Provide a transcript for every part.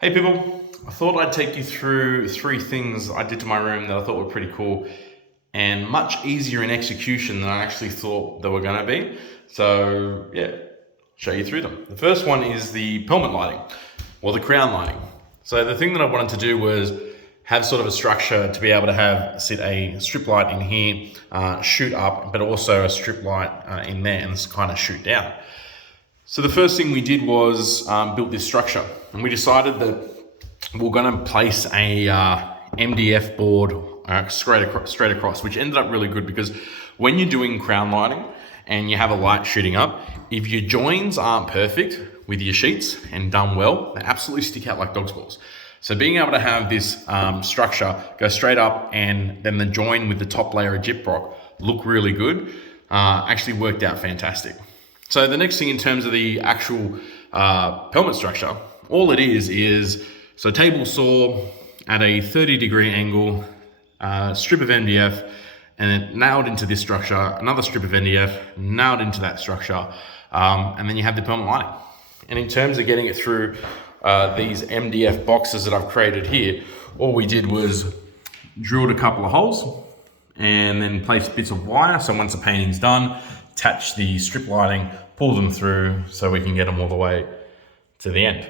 Hey people, I thought I'd take you through 3 things I did to my room that I thought were pretty cool and much easier in execution than I actually thought they were going to be. So yeah, show you through them. The first one is the pelmet lighting or the crown lighting. So the thing that I wanted to do was have sort of a structure to be able to sit a strip light in here, shoot up, but also a strip light in there and kind of shoot down. So the first thing we did was build this structure, and we decided that we're going to place a MDF board straight across, which ended up really good because when you're doing crown lighting and you have a light shooting up, if your joins aren't perfect with your sheets and done well, they absolutely stick out like dog's balls. So being able to have this structure go straight up and then the join with the top layer of gyprock look really good actually worked out fantastic. So the next thing in terms of the actual pelmet structure, all it is so table saw at a 30-degree angle, strip of MDF, and then nailed into this structure, another strip of MDF, nailed into that structure, and then you have the pelmet lighting. And in terms of getting it through these MDF boxes that I've created here, all we did was drilled a couple of holes and then placed bits of wire. So once the painting's done, attach the strip lighting, pull them through so we can get them all the way to the end.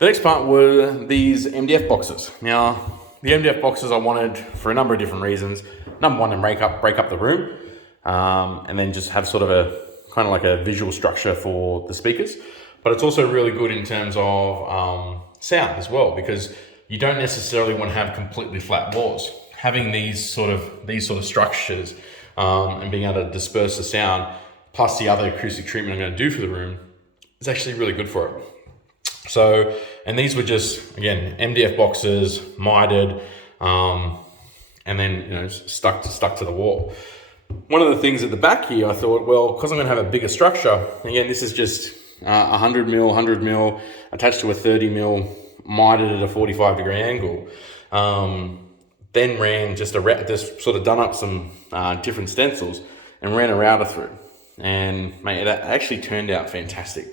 The next part were these MDF boxes. Now, the MDF boxes I wanted for a number of different reasons. Number one, to break up the room, and then just have sort of a kind of like a visual structure for the speakers. But it's also really good in terms of sound as well, because you don't necessarily want to have completely flat walls. Having these sort of structures and being able to disperse the sound, plus the other acoustic treatment I'm going to do for the room, is actually really good for it. So, and these were just, again, MDF boxes, mitered, and then stuck to the wall. One of the things at the back here, I thought, well, because I'm going to have a bigger structure, again, this is just 100 mil attached to a 30 mil, mitered at a 45-degree angle. Then ran just sort of done up some different stencils and ran a router through, and mate, that actually turned out fantastic.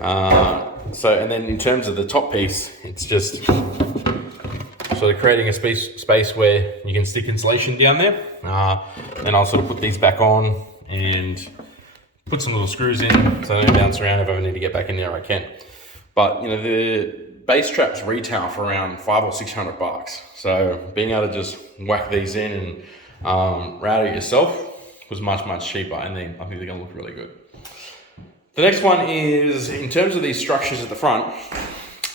And then in terms of the top piece, it's just sort of creating a space where you can stick insulation down there. Then I'll sort of put these back on and put some little screws in so I don't bounce around. If I ever need to get back in there, I can. But the base traps retail for around $500 or $600. So being able to just whack these in and router it yourself was much cheaper, and then I think they're gonna look really good. The next one is, in terms of these structures at the front,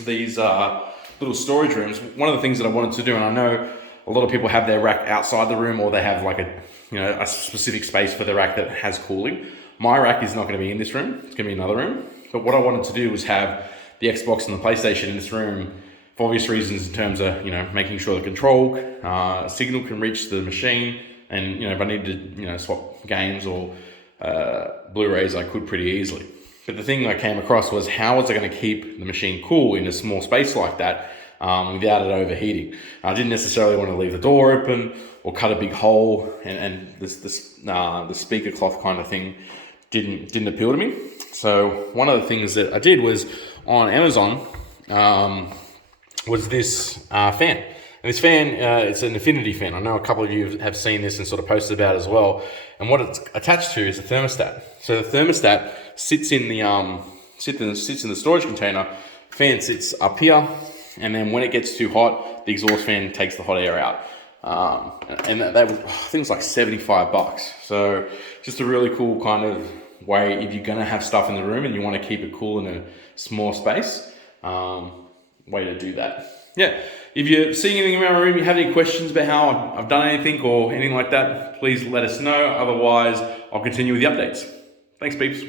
these little storage rooms, one of the things that I wanted to do, and I know a lot of people have their rack outside the room, or they have like a specific space for the rack that has cooling. My rack is not gonna be in this room, it's gonna be another room. But what I wanted to do was have the Xbox and the PlayStation in this room for obvious reasons, in terms of making sure the control signal can reach the machine, and if I needed to swap games or Blu-rays, I could pretty easily. But the thing I came across was, how was I going to keep the machine cool in a small space like that without it overheating? I didn't necessarily want to leave the door open or cut a big hole, and the speaker cloth kind of thing didn't appeal to me. So one of the things that I did was, on Amazon, was this fan. And this fan, it's an infinity fan. I know a couple of you have seen this and sort of posted about it as well. And what it's attached to is a thermostat. So the thermostat sits in the storage container. Fan sits up here, and then when it gets too hot, the exhaust fan takes the hot air out. And that was, I think it's like $75. So just a really cool kind of way, if you're gonna have stuff in the room and you want to keep it cool in a small space, way to do that. Yeah, if you're seeing anything in my room, you have any questions about how I've done anything or anything like that, please let us know. Otherwise, I'll continue with the updates. Thanks, peeps.